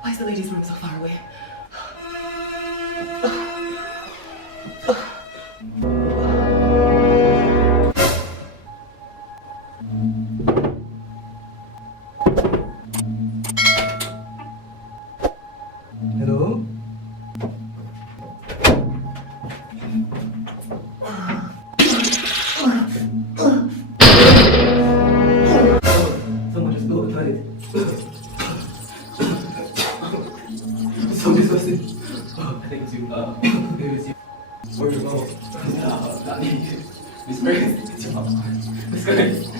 Why is the ladies' room so far away? Hello? Someone just built a toilet. Somebody's listening. I think it's you. It was you. Where'd you go? Not me. Miss Grace, it's your mom. Miss Grace.